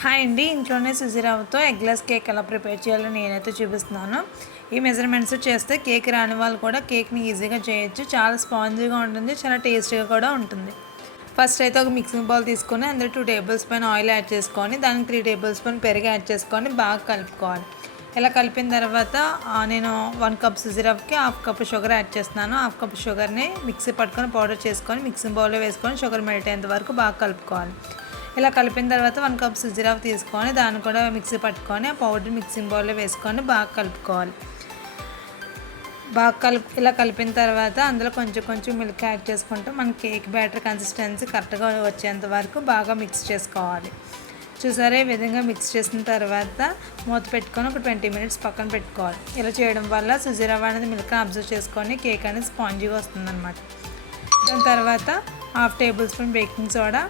Hi అండి, ఇంట్లోనే సుజీరావుతో eggless cake ఎలా ప్రిపేర్ చేయాలో నేనైతే చూపిస్తున్నాను. ఈ మెజర్మెంట్స్ చేస్తే కేక్ రాని వాళ్ళు కూడా కేక్ని ఈజీగా చేయొచ్చు. చాలా స్పాంజీగా ఉంటుంది, చాలా టేస్టీగా కూడా ఉంటుంది. ఫస్ట్ అయితే ఒక మిక్సింగ్ బౌల్ తీసుకొని అందులో 2 టేబుల్ స్పూన్ ఆయిల్ యాడ్ చేసుకొని దానికి 3 టేబుల్ స్పూన్ పెరుగు యాడ్ చేసుకొని బాగా కలుపుకోవాలి. ఇలా కలిపిన తర్వాత నేను 1 కప్ సుజీరావుకి 1/2 కప్ షుగర్ యాడ్ చేస్తున్నాను. 1/2 కప్ షుగర్ని మిక్సీ పట్టుకొని పౌడర్ చేసుకొని మిక్సింగ్ బౌల్లో వేసుకొని షుగర్ మెల్ట్ అయ్యేంత వరకు బాగా కలుపుకోవాలి. ఇలా కలిపిన తర్వాత 1 కప్ సుజీరావు తీసుకొని దాన్ని కూడా మిక్సీ పట్టుకొని ఆ పౌడర్ మిక్సింగ్ బౌల్లో వేసుకొని బాగా కలుపుకోవాలి. ఇలా కలిపిన తర్వాత అందులో కొంచెం మిల్క్ యాడ్ చేసుకుంటూ మన కేక్ బ్యాటర్ కన్సిస్టెన్సీ కరెక్ట్గా వచ్చేంత వరకు బాగా మిక్స్ చేసుకోవాలి. చూసారా, ఈ విధంగా మిక్స్ చేసిన తర్వాత మూత పెట్టుకొని ఒక 20 మినిట్స్ పక్కన పెట్టుకోవాలి. ఇలా చేయడం వల్ల సుజీరావు అనేది మిల్క్ అబ్జర్వ్ చేసుకొని కేక్ అనేది స్పాంజీగా వస్తుందన్నమాట. దాని తర్వాత 1/2 tablespoon baking soda,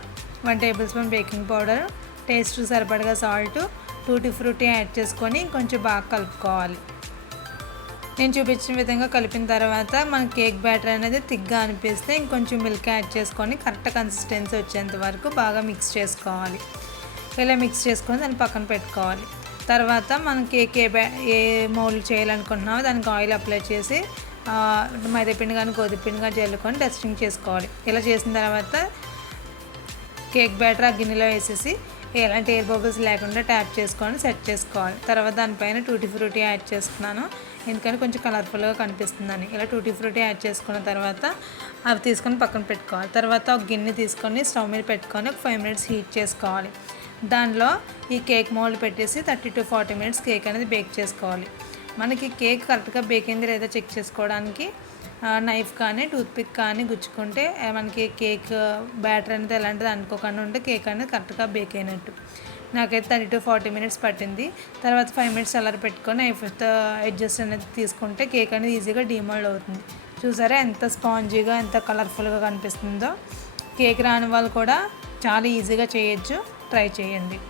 1 tablespoon baking powder, taste సరిపడగా సాల్ట్, టూటీ ఫ్రూటీ యాడ్ చేసుకొని కొంచెం బాగా కలుపుకోవాలి. నేను చూపించిన విధంగా కలిపిన తర్వాత మన కేక్ బ్యాటర్ అనేది థిక్గా అనిపిస్తే ఇంకొంచెం మిల్క్ యాడ్ చేసుకొని కరెక్ట్ కన్సిస్టెన్సీ వచ్చేంత వరకు బాగా మిక్స్ చేసుకోవాలి. ఇలా మిక్స్ చేసుకొని దాన్ని పక్కన పెట్టుకోవాలి. తర్వాత మనం కేక్ ఏ మౌల్డ్ చేయాలనుకుంటున్నామో దానికి ఆయిల్ అప్లై చేసి మైదాపిండి కానీ గోధుమపిండి కానీ జల్లుకొని డస్టింగ్ చేసుకోవాలి. ఇలా చేసిన తర్వాత కేక్ బ్యాటర్ ఆ గిన్నెలో వేసేసి ఎలాంటి ఎయిర్ బబుల్స్ లేకుండా ట్యాప్ చేసుకొని సెట్ చేసుకోవాలి. తర్వాత దానిపైన టూటీ ఫ్రూటీ యాడ్ చేసుకున్నాను, ఎందుకంటే కొంచెం కలర్ఫుల్గా కనిపిస్తుందని. ఇలా టూటీ ఫ్రూటీ యాడ్ చేసుకున్న తర్వాత అవి తీసుకొని పక్కన పెట్టుకోవాలి. తర్వాత ఒక గిన్నె తీసుకొని స్టవ్ మీద పెట్టుకొని ఒక 5 మినిట్స్ హీట్ చేసుకోవాలి. దానిలో ఈ కేక్ మౌల్డ్ పెట్టేసి 30 to 40 మినిట్స్ కేక్ అనేది బేక్ చేసుకోవాలి. మనకి కేక్ కరెక్ట్గా బేక్ అయింది లేదా చెక్ చేసుకోవడానికి నైఫ్ కానీ టూత్పిక్ కానీ గుచ్చుకుంటే మనకి కేక్ బ్యాటర్ అనేది ఎలాంటిది అనుకోకుండా ఉంటే కేక్ అనేది కరెక్ట్గా బేక్ అయినట్టు. నాకైతే 30 to 40 మినిట్స్ పట్టింది. తర్వాత 5 మినిట్స్ అలా పెట్టుకొని నైఫ్తో అడ్జస్ట్ అనేది తీసుకుంటే కేక్ అనేది ఈజీగా డీమోల్డ్ అవుతుంది. చూసారా ఎంత స్పాంజీగా ఎంత కలర్ఫుల్గా కనిపిస్తుందో. కేక్ రాని వాళ్ళు కూడా చాలా ఈజీగా చేయొచ్చు, ట్రై చేయండి.